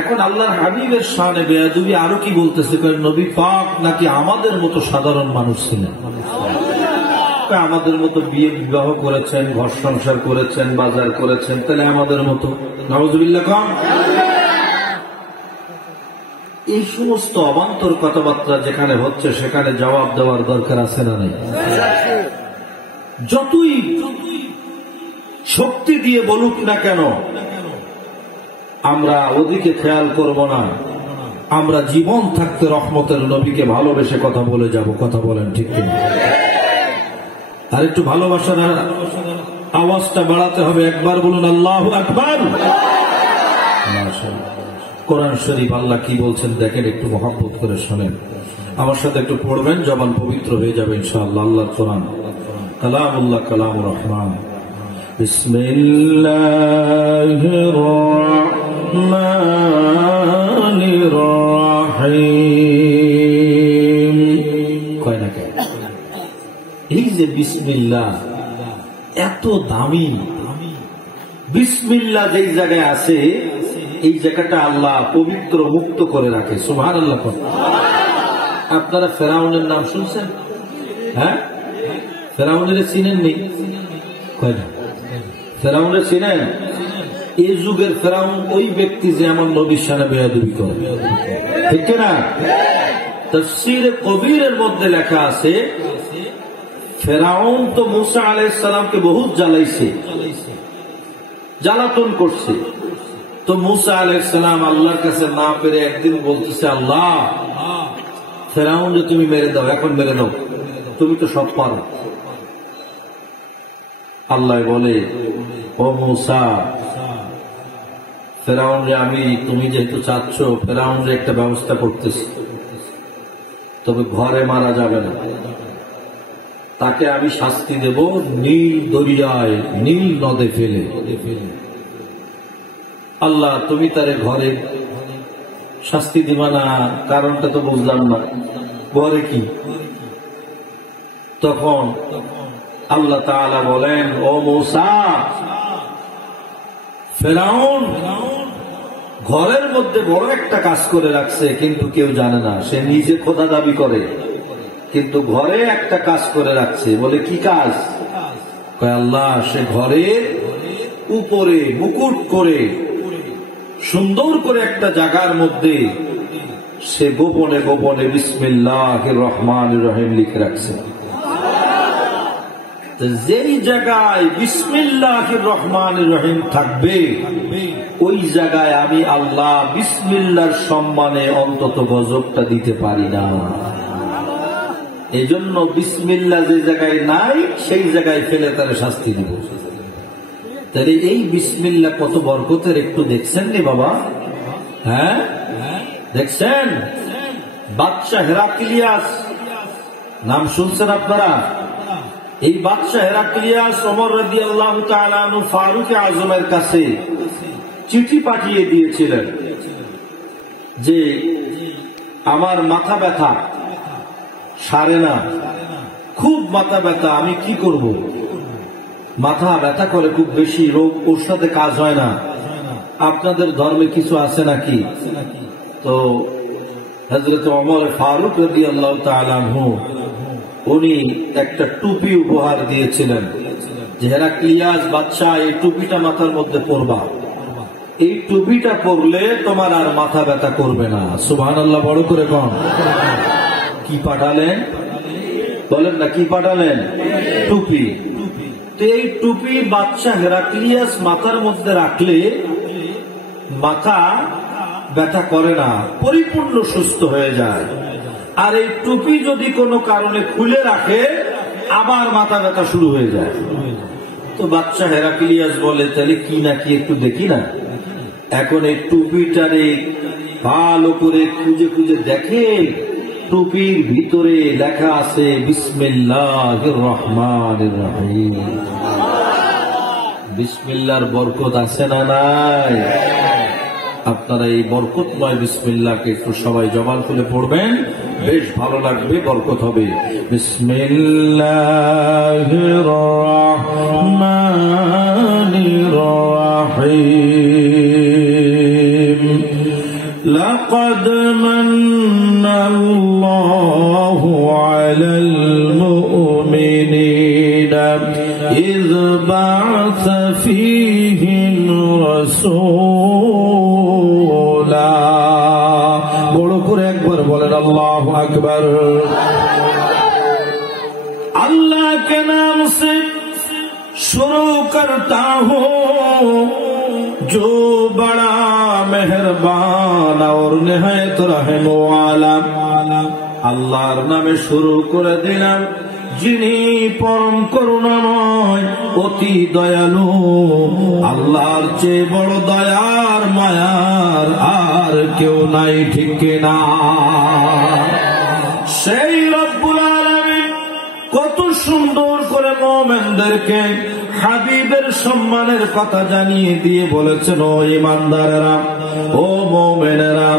এখন আল্লাহর হাবিবের শানে বেয়াদবি আরো কি বলতেছে, নবী পাক নাকি আমাদের মতো সাধারণ মানুষ ছিলেন, আমাদের মতো বিয়ে বিবাহ করেছেন, ঘর সংসার করেছেন, বাজার করেছেন, তাহলে আমাদের মতো। নাউযুবিল্লাহ কম। এই সমস্ত অবান্তর কথাবার্তা যেখানে হচ্ছে সেখানে জবাব দেওয়ার দরকার আছে না নাই? যতই শক্তি দিয়ে বলুক না কেন আমরা ওদিকে খেয়াল করব না। আমরা জীবন থাকতে রহমতের নবীকে ভালোবেসে কথা বলে যাব। কথা বলেন ঠিক কিনা? আর একটু ভালোবাসার আওয়াজটা বাড়াতে হবে। একবার বলুন আল্লাহু আকবার। মাশাআল্লাহ। কোরআন শরীফ আল্লাহ কি বলছেন দেখেন, একটু মহব্বত করে শোনেন। আমার সাথে একটু পড়বেন, জবান পবিত্র হয়ে যাবে ইনশাআল্লাহ। আল্লাহর কোরআন কালামুল্লাহ, কালামুর রহমান। বিসমিল্লাহির রহমানির রহিম। কয় না কেন? এই যে বিসমিল্লাহ এত দামি, বিসমিল্লাহ যেই জায়গায় আছে এই জায়গাটা আল্লাহ পবিত্র মুক্ত করে রাখে। সুবহানাল্লাহ। আপনারা ফেরাউনের নাম শুনছেন? হ্যাঁ, ফেরাউনের চিনেননি? ফেরাউনের চিনেন? এই যুগের ফেরাউন ওই ব্যক্তি যে আমার নবীর শানে বেয়াদবি করে, ঠিক না? তাফসীরে কবিরের মধ্যে লেখা আছে ফেরাউন তো মূসা আলাইহিস সালামকে বহুত জ্বালাইছে, জ্বালাতন করছে। তো মূসা আলাইহিস সালাম আল্লাহর কাছে না পেরে একদিন বলতেছে, আল্লাহ ফেরাউন যে তুমি মেরে দাও, এখন মেরে দাও, তুমি তো সব পারো। আল্লাহ বলে, ও মূসা, ফেরাউন রে আমি, তুমি যেহেতু চাচ্ছ ফেরাউন রে একটা ব্যবস্থা করতেছি, তবে ঘরে মারা যাবে না, তাকে আমি শাস্তি দেব নীল দরিয়ায়, নীল নদে ফেলে। আল্লাহ তুমি তারে ঘরে শাস্তি দিবা না, কারণটা তো বুঝলাম না, ঘরে কি? তখন আল্লাহ তাআলা বলেন, ও মূসা, ফেরাউন ঘরের মধ্যে বড় একটা কাজ করে রাখছে, কিন্তু কেউ জানে না। সে নিজে খোদা দাবি করে, কিন্তু ঘরে একটা কাজ করে রাখছে। বলে কি কাজ? কয় আল্লাহ সে ঘরে উপরে মুকুট করে সুন্দর করে একটা জায়গার মধ্যে সে গোপনে গোপনে বিসমিল্লাহির রহমানির রহিম লিখে রাখছে। যেই জায়গায় বিসমিল্লাহির রহমানির রহিম থাকবে ওই জায়গায় আমি আল্লাহ বিসমিল্লাহর সম্মানে অন্তত গজবটা দিতে পারি না। এই জন্য বিসমিল্লাহ যে জায়গায় নাই সেই জায়গায় ফেলে তার শাস্তি দিব। তাহলে এই বিসমিল্লাহ কত বরকতের, একটু দেখছেন নি বাবা? হ্যাঁ দেখছেন? বাদশা হেরাক্লিয়াস নাম শুনছেন আপনারা? এই বাদশা হেরাক্লিয়াস ওমর রাদিয়াল্লাহু তাআলা আনহু ফারুক আজমের কাছে চিঠি পাঠিয়ে দিয়েছিলেন যে আমার মাথা ব্যথা সারে না, খুব মাথা ব্যথা, আমি কি করব? মাথা ব্যথা করে খুব বেশি, রোগ, ওর সাথে কাজ হয় না, আপনাদের ধর্মে কিছু আছে নাকি? তো হযরত ওমর ফারুক রাদিয়াল্লাহু তাআলা আনহু উনি একটা টুপি উপহার দিয়েছিলেন যে হেরাক্লিয়াস বাদশা এই টুপিটা মাথার মধ্যে পরবা, এই টুপিটা পরলে তোমার আর মাথা ব্যথা করবে না। সুবহানাল্লাহ, বড় করে কন। কি পাঠালেন বলেন না? কি পাঠালেন? টুপি। তো এই টুপি বাদশা হেরাক্লিয়াস মাথার মধ্যে রাখলে মাথা ব্যথা করে না, পরিপূর্ণ সুস্থ হয়ে যায়। আর এই টুপি যদি কোনো কারণে খুলে রাখে আবার মাথা ব্যথা শুরু হয়ে যায়। তো বাদশা হেরাক্লিয়াস বলে, তাহলে কি না কি একটু দেখি না। এখন এই টুপিটারে ভালো করে খুঁজে খুঁজে দেখে, টুপির ভিতরে লেখা আছে বিসমিল্লাহির রহমানির রহিম। বিসমিল্লাহর বরকত আছে না নাই? আপনারা এই বরকতময় বিসমিল্লাহকে একটু সবাই জবান খুলে পড়বেন, বেশ ভালো লাগবে, বরকত হবে। বিসমিল্লাহির রহমানির রহিম। لقد من الله على المؤمنين إذ بعث فيهم رسولا বড় করে একবার বলেন আল্লাহু আকবার। अल्लाह के नाम से शुरू करता हूँ जो बड़ा मेहरबान और निहायत रहम वाला। আল্লাহর নামে শুরু করে দিলাম যিনি পরম করুণাময় অতি দয়ালু। আল্লাহর চেয়ে বড় দয়ার মায়ার আর কেউ নাই, ঠিক কিনা? সেই রব্বুল আলামিন কত সুন্দর করে মুমিনদেরকে হাবিবের সম্মানের কথা জানিয়ে দিয়ে বলেছেন, ও ঈমানদারেরা, ও মুমিনেরা,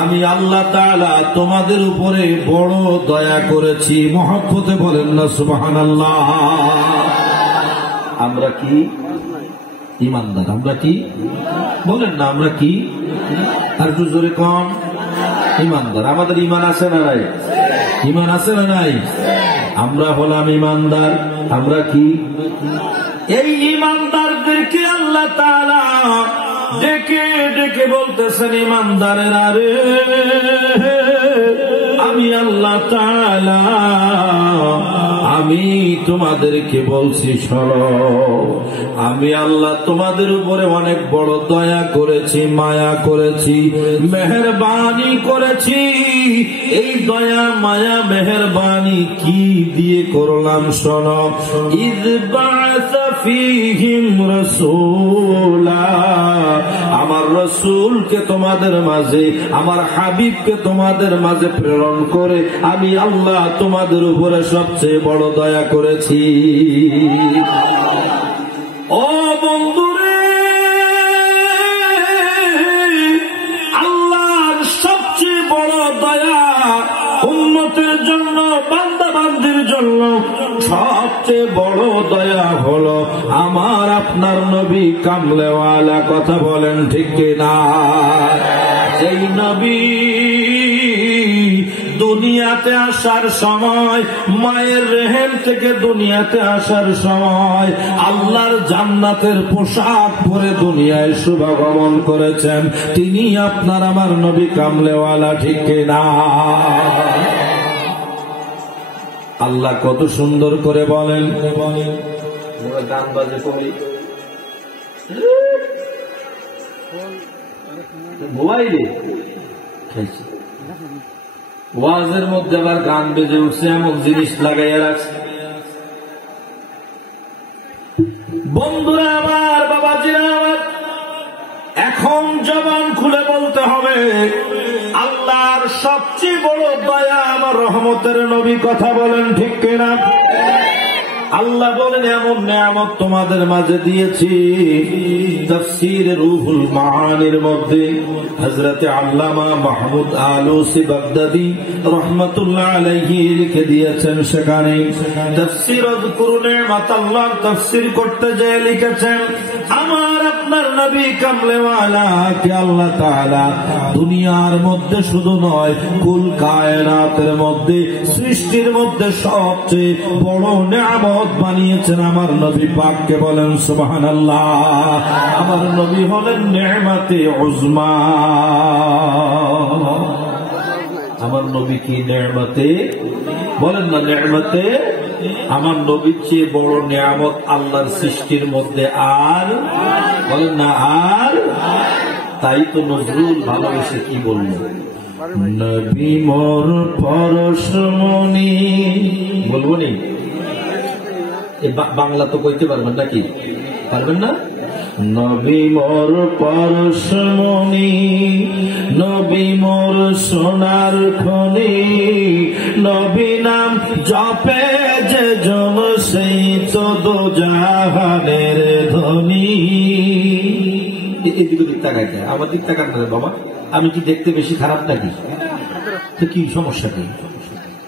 আমি আল্লাহ তাআলা তোমাদের উপরে বড় দয়া করেছি। মহব্বতে বলেন না সুবহানাল্লাহ। আমরা কি ঈমানদার? আমরা কি বলেন না? আমরা কি? আর একটু জোরে কম। ঈমানদার। আমাদের ঈমান আছে না নাই? ঈমান আছে না নাই? আমরা হলাম ঈমানদার। আমরা কি? এই ঈমানদারদেরকে আল্লাহ তাআলা ডেকে ডেকে বলতেছেন, ঈমানদারেরা রে, আমি আল্লাহ তাআলা আমি তোমাদেরকে বলছি শোনো, আমি আল্লাহ তোমাদের উপরে অনেক বড় দয়া করেছি, মায়া করেছি, মেহেরবানি করেছি। এই দয়া মায়া মেহেরবানি কি দিয়ে করলাম শোনো। ইয বা'আসা ফীহিম রাসূলা, আমার রাসূলকে তোমাদের মাঝে, আমার হাবিবকে তোমাদের মাঝে প্রেরণ করে আমি আল্লাহ তোমাদের উপরে সবচেয়ে বড় দয়া করেছি। ও বন্ধুরে, আল্লাহর সবচেয়ে বড় দয়া উম্মতের জন্য, বান্দা বান্দির জন্য সবচেয়ে বড় দয়া হলো আমার আপনার নবী কামলেওয়ালা। কথা বলেন ঠিক কিনা? এই নবী দুনিয়াতে আসার সময়, মায়ের রেহেম থেকে দুনিয়াতে আসার সময় আল্লাহর জান্নাতের পোশাক পরে দুনিয়ায় শুভাগমন করেছেন। তিনি আপনার আমার নবী কামলেওয়ালা, ঠিক কিনা? আল্লাহ কত সুন্দর করে বলেন, গান বাজে পড়ি মোবাইলে খাইছি, ওয়াজের মধ্যে আবার গান বেজে উঠছে, এমন জিনিস লাগাইয়া রাখছে। বন্ধুরা আমার, বাবাজিরা আমার, এখন জবান খুলে বলতে হবে আল্লাহর সবচেয়ে বড় দয়া আমার রহমতের নবী। কথা বলেন ঠিক কিনা? আল্লাহ বলেন এমন নিয়ামত তোমাদের মাঝে দিয়েছি। তাফসীর রুহুল মাআনির মধ্যে হযরত আল্লামা মাহমুদ আলুসি বাগদাদী রাহমাতুল্লাহ আলাইহি লিখে দিয়েছেন, সেখানে তাফসীর আযকুরু নি'মাতাল্লাহ তাফসীর করতে যেয়ে লিখেছেন, আমার আপনার নবী কামলেওয়ালা কে আল্লাহ তাআলা দুনিয়ার মধ্যে শুধু নয়, কুল কায়নাতের মধ্যে, সৃষ্টির মধ্যে সবচেয়ে বড় নিয়ামত বানিয়েছেন আমার নবী পাককে। বলেন সুবহানাল্লাহ। আমার নবী হলেন নি'মাতে উজমা। আমার নবী কি নি'মাতে? বলেন না নি'মাতে। আমার নবীর চেয়ে বড় নিয়ামত আল্লাহর সৃষ্টির মধ্যে আর বলেন না আর। তাই তো নজরুল ভালোবেসে কি বলল, নবী মোর পরশমণি। বলবো নি? বাংলা তো কইতে পারবেন নাকি? পারবেন না? নবী মোর পরশমণি, নবী মোর সোনার খনি, নবী নাম জপে যে জন সেই তো দোজাহানের ধনী। এদিকে দিক তাকাই, আমার দিক তাকান না বাবা। আমি কি দেখতে বেশি খারাপ নাকি? তো কি সমস্যা কি?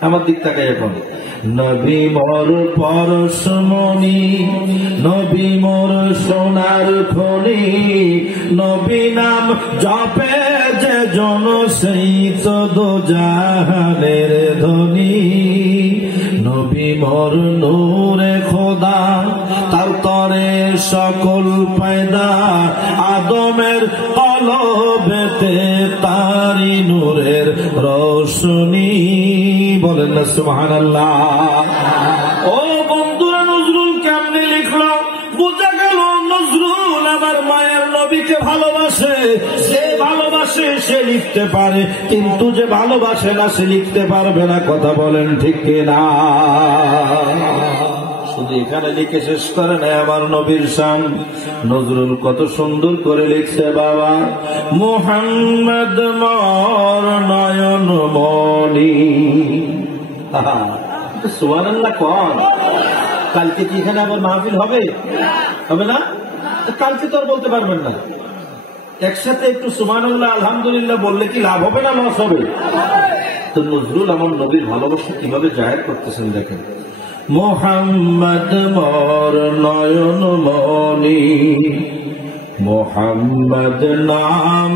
আমার দিক তাকাই এখন। নবী মোর পরশমণি, নবী মোর সোনার খনি, নবী নাম জপে যে জন সেই তো দো জাহানের ধনী, নবী মোর নূরে খোদা তার তরে সকল পয়দা, আদমের কলবেতে তারি নূরের রোশনী। বলেন না সুবহানাল্লাহ। ও বন্ধুরা, নজরুল কেমনে লিখলো? বোঝা গেল নজরুল আমার মায়ের নবীকে ভালোবাসে। সে ভালোবাসে, সে লিখতে পারে, কিন্তু যে ভালোবাসে না সে লিখতে পারবে না। কথা বলেন ঠিক কিনা? শুধু এখানে লিখে শেষ করে নেয় আমার নবীর শান। নজরুল কত সুন্দর করে লিখছে বাবা, মুহাম্মদ মোর নয়ন মনি। সুবহানাল্লাহ কোন? কালকে কি এখানে আবার মাহফিল হবে? হবে না? কালকে তো আর বলতে পারবেন না। একসাথে একটু সুবহানাল্লাহ আলহামদুলিল্লাহ বললে কি লাভ হবে না লস হবে? তো নজরুল আমার নবীর ভালোবাসা কিভাবে জাহির করতেছেন দেখেন। মুহাম্মদ মোর নয়ন মনি, মোহাম্মদ নাম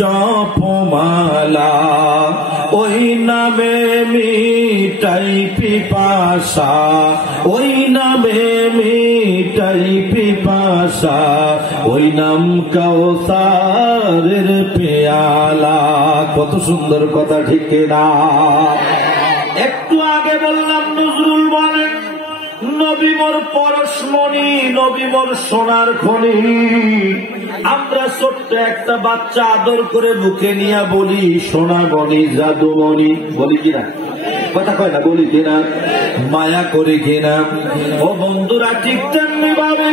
জপমালা, ওই নামে মিটাই পিপাসা, ওই নামে মিটাই পিপাসা, ওই নাম কাউসারের পেয়ালা। কত সুন্দর কথা, ঠিক না? একটু আগে বললাম নজরুল বলেন নবী মোর পরশমণি, নবী মোর সোনার খনি। আমরা ছোট্ট একটা বাচ্চা আদর করে বুকে নিয়ে বলি সোনামণি, জাদুমণি, বলি কিনা? কথা কয় না, বলি কিনা? মায়া করি কিনা? ও বন্ধুরা, ঠিক তেমনি ভাবে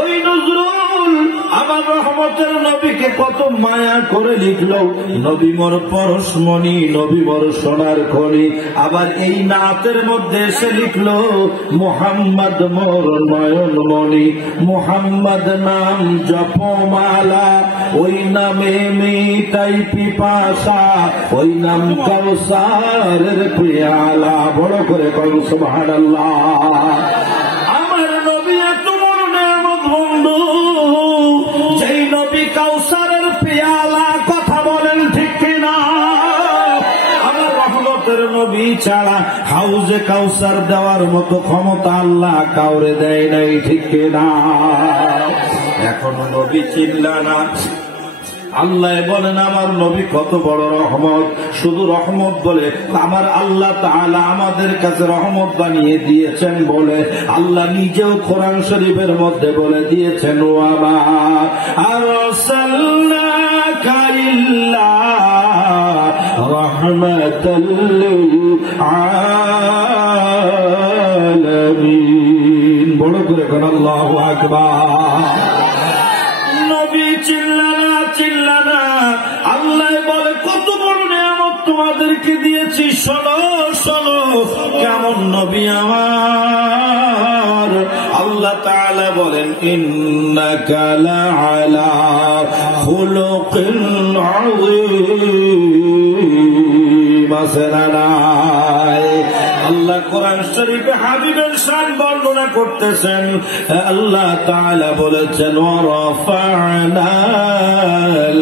ওই নজরুল আমার রহমতের নবীকে কত মায়া করে লিখলো, নবী মোর পরশমণি, নবী মোর সোনার খনি। আবার এই নাতের মধ্যে এসে লিখলো মুহাম্মদ মোর নয়ন মনি, মুহাম্মদ নাম জপমালা, ওই নামে মিটাই পিপাসা, ওই নাম কাউসারের পেয়ালা। বড় করে বলুন সুবহানাল্লাহ। আমার নবী এত বড় নেয়ামত বন্ধু, যেই নবী কাউসারের পেয়ালা। কথা বলেন ঠিক কিনা? আমার রহমতের নবী ছাড়া হাউজে কাউসার দেওয়ার মতো ক্ষমতা আল্লাহ কাউরে দেয় নাই, ঠিক কিনা? এখনো নবী চিনলা না? আল্লাহ বলেন আমার নবী কত বড় রহমত। শুধু রহমত বলে আমার আল্লাহ তাআলা আমাদের কাছে রহমত বানিয়ে দিয়েছেন বলে আল্লাহ নিজেও কোরআন শরীফের মধ্যে বলে দিয়েছেন, ওয়ামা আরসালনাকা ইল্লা রাহমাতাল লিল আলামিন। বড় করে বলেন আল্লাহু আকবার। নবী চিল্লানা চিল্লানা, আল্লাহ বলে কত বড় নিয়ামত তোমাদেরকে দিয়েছি, শোনো শোনো কেমন নবী আমার। আল্লাহ তাআলা বলেন ইন্নাকা লাআলা খুলুকিন আযীম। আল্লাহ কোরআন শরীফে হাবিবের শান বর্ণনা করতেছেন। আল্লাহ তাআলা বলেছেন ওয়ারাফা'না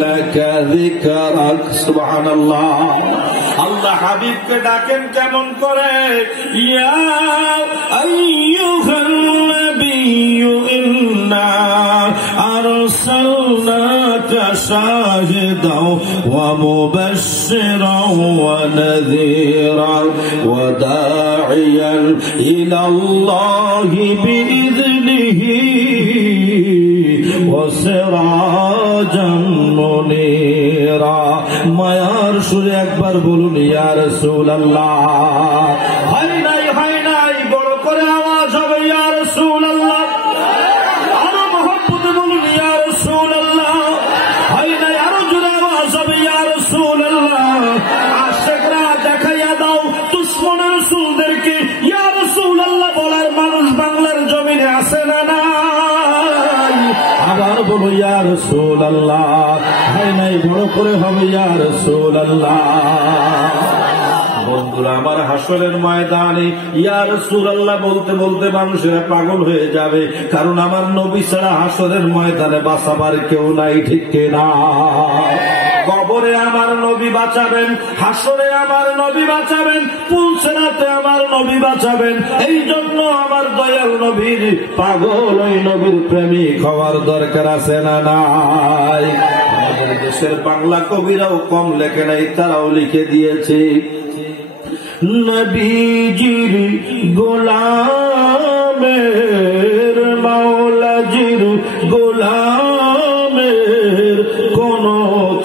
লাকা যিকরাক। সুবহানাল্লাহ। আল্লাহ হাবিবকে ডাকেন কেমন করে? ইয়া আইয়ুহান নাবিয়্যু ইন্না আরসালনাকা শাহিদাও ওয়া মুবাশশিরাও ওয়া নাযীরাও ওয়া দা'iয়ান ইলাল্লাহি বিইذনিহি ওয়া সিরাজাম মুনীরা। মায়ার সুরে একবার বলুন ইয়া রাসূলুল্লাহ। হয় নাই বড় করে আওয়াজ হবে ইয়া রাসূলুল্লাহ। আরো মহব্বতে বলুন ইয়া রাসূলুল্লাহ। হয় নাই আরো জোরে আওয়াজ হবে ইয়া রাসূলুল্লাহ। আশিকরা দেখাইয়া দাও দুশমনের রাসূলদেরকে ইয়া রাসূলুল্লাহ বলার মানুষ বাংলার জমিনে আছে না নাই? আবার বলো ইয়া রাসূলুল্লাহ। হয় নাই বড় করে হবে ইয়া রাসূলুল্লাহ। বন্ধুরা আমার, হাসরের ময়দানে ইয়া রাসূলুল্লাহ বলতে বলতে মানুষেরা পাগল হয়ে যাবে, কারণ আমার নবী ছাড়া হাসরের ময়দানে বাঁচাবার কেউ নাই, ঠিক কিনা? কবরে আমার নবী বাঁচাবেন, হাসরে আমার নবী বাঁচাবেন, পুলসেরাতে আমার নবী বাঁচাবেন। এই জন্য আমার দয়াল নবীর পাগল, ওই নবীর প্রেমিক হওয়ার দরকার আছে না নাই? আমাদের দেশের বাংলা কবিরাও কম লেখে নাই, তারাও লিখে দিয়েছে নবীজির গোলামের, মাওলাজির গোলামের কোনো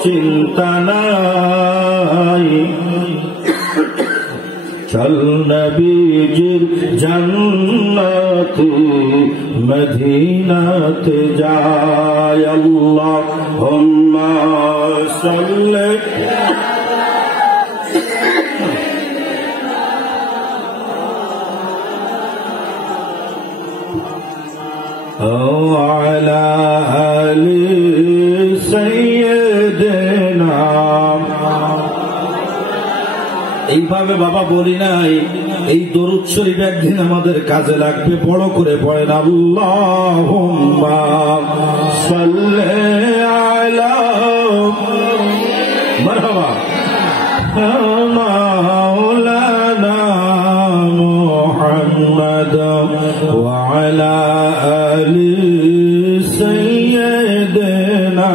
চিন্তা নাই, চল নবীজির জান্নাতে মদিনাতে যায়। আল্লাহুম্মা সাল্লি আলা আলি সাইয়্যিদিনা। এইভাবে বাবা বলি নাই, এই দরুদ শরীফ একদিন আমাদের কাজে লাগবে। বড় করে পড়েন আল্লাহুম্মা সাল্লি আলা মারহাবা মাওলানা মুহাম্মদ ওয়া আলা আলি সাইয়্যিদিনা।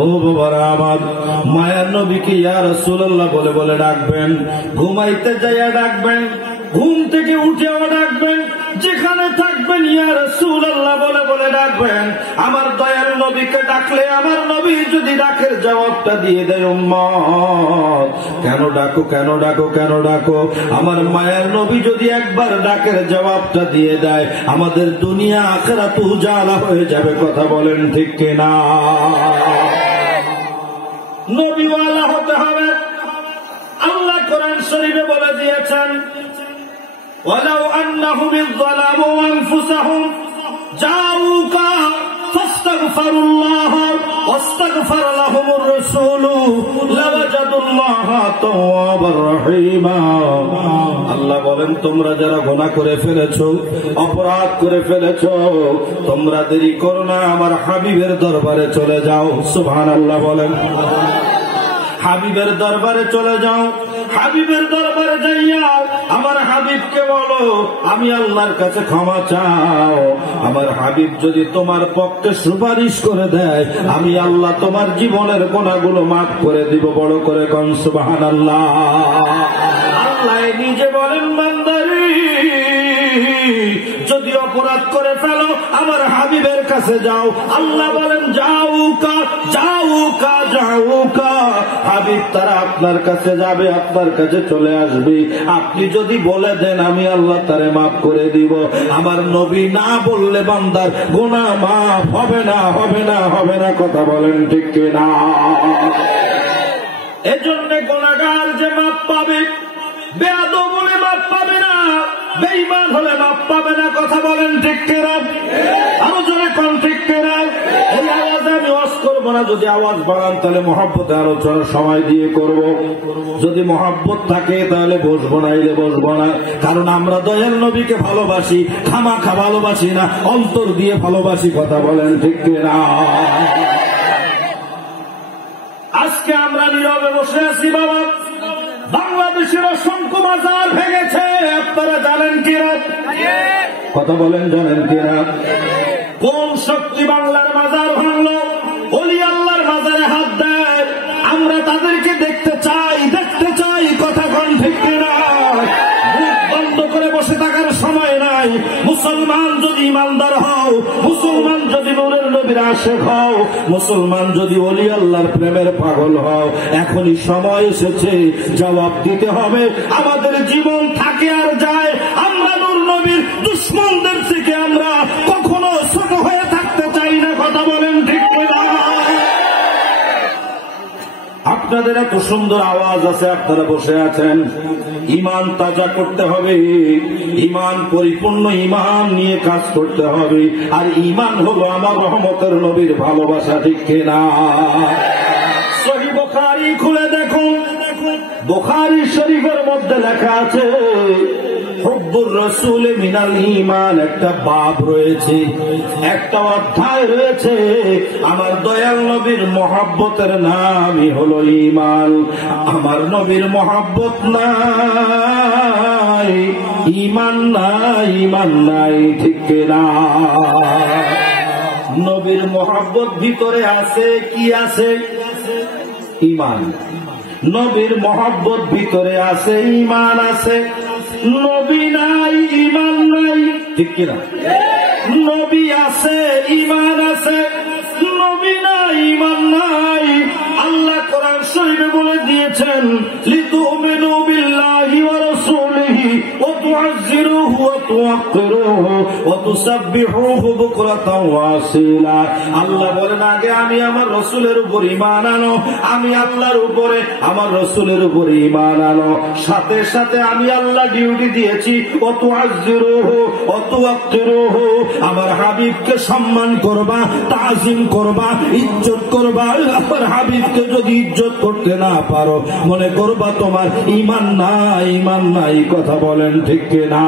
ও বাবারা আমার, মায়ার নবীকে ইয়া রাসূলুল্লাহ বলে বলে ডাকবেন, ঘুমাইতে যাইয়া ডাকবেন, ঘুম থেকে উঠেও ডাকবেন, যেখানে থাকবেন ইয়া রাসূলুল্লাহ বলে বলে ডাকবেন। আমার দয়াল নবীকে ডাকলে আমার নবী যদি ডাকের জবাবটা দিয়ে দেয়, উম্মত কেন ডাকো কেন ডাকো কেন ডাকো, আমার মায়ার নবী যদি একবার ডাকের জবাবটা দিয়ে দেয়, আমাদের দুনিয়া আখিরাত উজালা হয়ে যাবে। কথা বলেন ঠিক কিনা? নবীওয়ালা হতে হবে। আল্লাহ কোরআন শরীফে বলে দিয়েছেন, ওয়ালাউ আন্নাহুম যালামু আনফুসাহুম জাউকা ফাস্তাগফিরুল্লাহ ওয়াস্তাগফার লাহুমুর রাসূল লাওয়াজাদুল্লাহা তাওয়াবার রহিমা। আল্লাহ বলেন, তোমরা যারা গুনাহ করে ফেলেছো, অপরাধ করে ফেলেছো, তোমরা দেরি করো না, আমার হাবিবের দরবারে চলে যাও। সুবহানাল্লাহ বলেন। হাবিবের দরবারে চলে যাও। হাবিবের দরবারে যাইয়া আমার হাবিবকে বলো, আমি আল্লাহর কাছে ক্ষমা চাও। আমার হাবিব যদি তোমার পক্ষে সুপারিশ করে দেয়, আমি আল্লাহ তোমার জীবনের গুনাহগুলো মাফ করে দিব। বড় করে কোন সুবহানাল্লাহ। আল্লাহ নিজে বলেন, বান্দারে যদি অপরাধ করে ফেলো আমার হাবিবের কাছে যাও। আল্লাহ বলেন, যাউকা যাউকা যাউকা। হাবিব তারা আপনার কাছে যাবে, আপনার কাছে চলে আসবে। আপনি যদি বলে দেন আমি আল্লাহ তারে মাফ করে দিব। আমার নবী না বললে বান্দার গুনাহ মাফ হবে না, হবে না, হবে না। কথা বলেন ঠিক কিনা? এজন্য গুনাহগার যে মাফ পাবে, বেয়াদব বলে মাফ পাবে না, বেঈমান হলে মাফ পাবে না। কথা বলেন ঠিক কিনা? আরো জোরে কোন ঠিক কিনা? এই আওয়াজে আমি ওয়াজ করবো না। যদি আওয়াজ বাড়ান তাহলে মহব্বতে আলোচনার সময় দিয়ে করব। যদি মহব্বত থাকে তাহলে বসবো না, এলে বসবো না। কারণ আমরা দয়াল নবীকে ভালোবাসি, খামাখা ভালোবাসি না, অন্তর দিয়ে ভালোবাসি। কথা বলেন ঠিক কিনা? আজকে আমরা নীরবে বসে আছি বাবা, বাংলাদেশের অসংখ্য মাজার ভেঙেছে। আপনারা জানেন কিনা? কথা বলেন, জানেন কিনা? কোন শক্তি বাংলার মাজার ভাঙলো? ওলি আল্লাহর মাজারে হাত দেয়। আমরা তাদেরকে দেখতে চাই, দেখতে চাই। কথা কোন ঠিক কিনা? মুখ বন্ধ করে বসে থাকার সময় নাই। মুসলমান যদি ইমানদার হও, মুসলমান যদি নূরের নবীর আশিক হও, মুসলমান যদি ওলি আল্লাহর প্রেমের পাগল হও, এখনই সময় এসেছে জবাব দিতে হবে। আমাদের জীবন থাকে আর যায়, আমরা নূর নবীর দুশমনদের থেকে আমরা কখনো ছোট হয়ে থাকতে চাই না। কথা বলেন ঠিক কিনা? আপনাদের এত সুন্দর আওয়াজ আছে, আপনারা বসে আছেন। ঈমান তাজা করতে হবে, ঈমান পরিপূর্ণ ঈমান নিয়ে কাজ করতে হবে। আর ঈমান হলো আমার রহমতের নবীর ভালোবাসা। ঠিক কিনা? সহিহ বুখারী খুলে দেখুন, বুখারী শরীফের মধ্যে লেখা আছে, হুব্বুর রাসূল মিনাল ঈমান একটা বাব রয়েছে, একটা অধ্যায় রয়েছে। আমার দয়াল নবীর মহব্বতের নামই হলো ঈমান। আমার নবীর মহব্বত নাই, ঈমান নাই, ঈমান নাই, ঠিক কিনা? নবীর মহব্বত ভিতরে আছে, কি আছে? ঈমান। নবীর মহব্বত ভিতরে আছে, ঈমান আছে। নবী নাই, ঈমান নাই, ঠিক কিনা? নবী আছে, ঈমান আছে। নবী নাই, ঈমান নাই। আল্লাহ কোরআন শরীফে বলে দিয়েছেন, লিতুমিনু বিল্লাহি ওয়া রাসূলিহি ওয়া তুআজ্জিরুহু ওয়া তুওয়াক্কিরুহু ওয়া তুসাব্বিহুহু বুকরাতাও ওয়া আসীলা। আল্লাহ বলেন, আগে আমি আমার রাসূলের উপর ঈমান আনো, আমি আল্লাহর উপরে আমার রাসূলের উপর ঈমান আনো। সাথে সাথে আমি আল্লাহ ডিউটি দিয়েছি, ওয়া তুআজ্জিরুহু ওয়া তুওয়াক্কিরুহু, আমার হাবিবকে সম্মান করবা, তাজিম করবা, ইজ্জত করবা। আমার হাবিবকে যদি ইজ্জত করতে না পারো, মনে করবা তোমার ঈমান নাই, ঈমান নাই। কথা বলেন ঠিক কিনা?